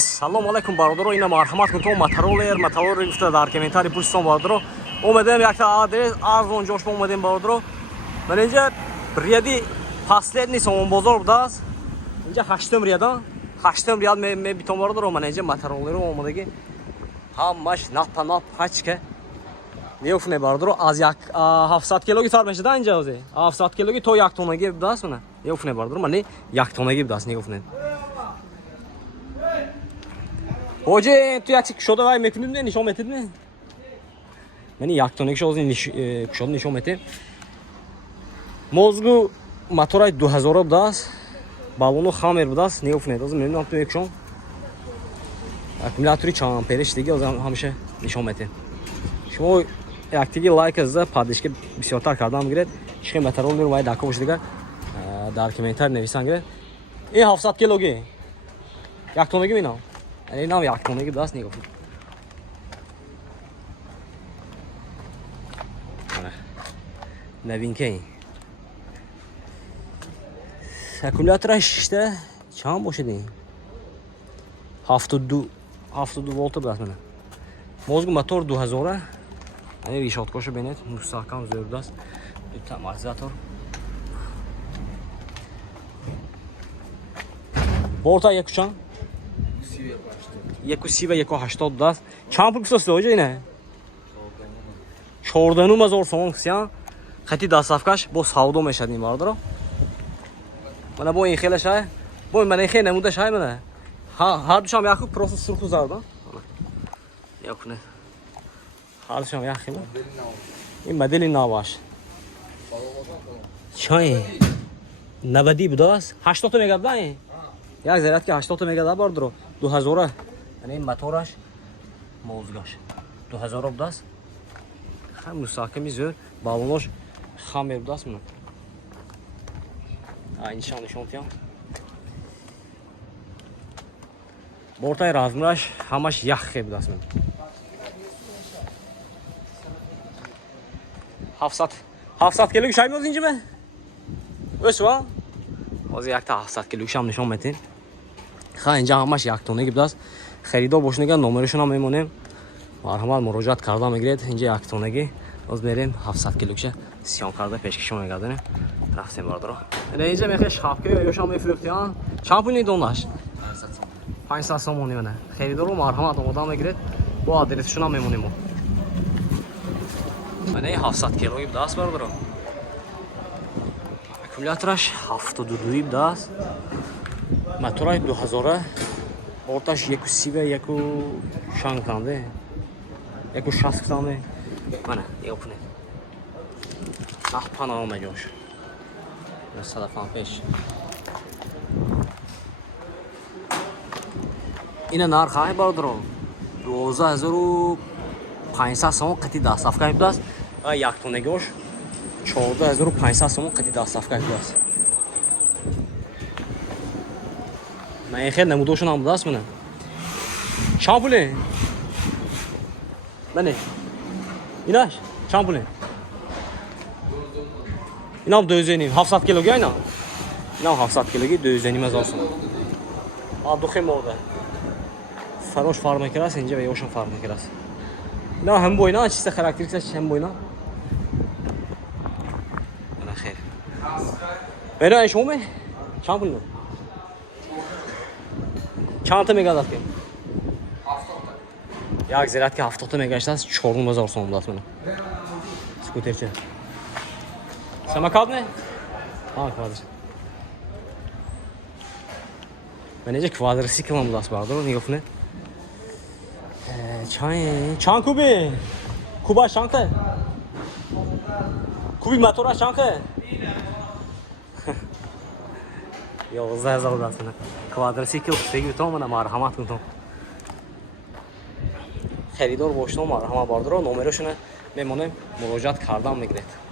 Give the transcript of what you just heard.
салом алайкум бародаро, ина марҳамат кунтон моторолер гуфта дар комментарий пурситон бародаро. Омадем якта адрес арзон ҷошма омадем бародаро. Ман инҷа рияди последний сомон бозор будааст. Инҷа 8 рияда 8 рияд мебитон бародаро. Ман инҷа моторолеро омадаги ҳамаш напа ҳачка неуфне бародаро. Аз 700 килоги фар мешада инҷа озе 700 килоги то 1 тонаги будааст. Мана неуфне бародаро. Ман 1 тонаги будааст неуфне. Hoca tu yaksik şoda vay metindim ne nişon metin mi? Beni yaktığın iki şozun kuşadın nişon metin. Mozgu motoray 2000 budas. Balonu xamer budas. Ne ufnet? O zaman memnun yaptım ekşon. Akümülatörü çağın perişteki o zaman hamişe nişon metin. Şimdi o yaktığın like azda padişke bisyotar kardan girer. Şişke metarolur vay dakika boşluğa. Dar komentar nevisan girer. 700 kilogi. Yaktığın gibi ne? این هم یک تونگی دست نگاه کن. نوین که اکومولاتورش işte چند باشه دین 72 volta دست منه. موزگو موتور 2000 یعنی ریشات کوشو بینید مستحکم زرد است. دو تا مارزاتور volta یک چند 130 و 180 دست. چند پول کساست hoca yine? 14000 сом ксян. خطی دستافکش با سودو میشدیم باردارو. من با این خیلی شای. با من این خیلی نموده شای منه. هر دوشم یخو پروسس سرخو زردم. یکنه. هر دوشم یخی من. این مدلی نواش. چای 90 بداست. 80 میگه بدن. یک زیرت که 80 میگه داد باردارو. 2000 این موتورش موزگاش 2000 بداست. خیلی مستحکمی زور. بالونش خامر بداست منو. این نشون تیام. بورتای رازمرش همش یخ بداست من. 700 کیلوگی شای میوز اینجا من. وسوا. از یک تا 700 کیلوگی شام نشون میتین. خیلی اینجا همش یک تونگی بداست. خریدار باشنگان نمرشون هم میمونیم. مرحمت مراجعت کردم میگرید اینجا یک تونگی. از میریم 700 کیلوگی سیام کرده پیشکشون میگردیم. رفتیم باردارو. اینجا میخوای شاپکی یا شام میفروختیان. شامپونی دونش. 500 سومونی منه. خریدار رو مرحمت آماده میگرید. با آدرسشون هم میمونیم. من 700 کیلوگی بداست باردارو. اکومولاتورش 72 بداست. موتورای 2000 Ortaş 130 ve 160 tane. 160 tane. Mana, yapın. Ah panama mejoş. Mesela falan peş. İne nar khay bardro. 12500 som qati dasafka ibdas. Ay yak tone goş. 14500 som qati dasafka ibdas. من خیلی نمودوشون هم دست منه. چند پوله؟ منه. ایناش چند پوله؟ اینا هم 700 کیلوگی اینا. اینا هم 700 کیلوگی 2000 سوم. آب دو خیلی مرده. فروش فارم کلاس اینجا و یوشون فارم کلاس. اینا هم بوینا چیست خاراکتریستش هم بوینا. من خیر. اینا ایش همه؟ چند پوله؟ چند تا میگه داد که؟ 70 یک زیرت که 70 میگه است 4000 سوم داد منو. اسکوتر چه؟ سماکات نه؟ ها کوادر. من اینجا کوادرسیکل هم دست باردارو نگاه نه. چند کوبی؟ کوبا چند؟ کوبی موتور چند؟ 11000 دست منو. کوادرسیکل سیگی تو منو مرحمت کن تو. خریدار باشنو مرحمت باردارو نمرشونه میمونه مراجعت کردم میگیرید.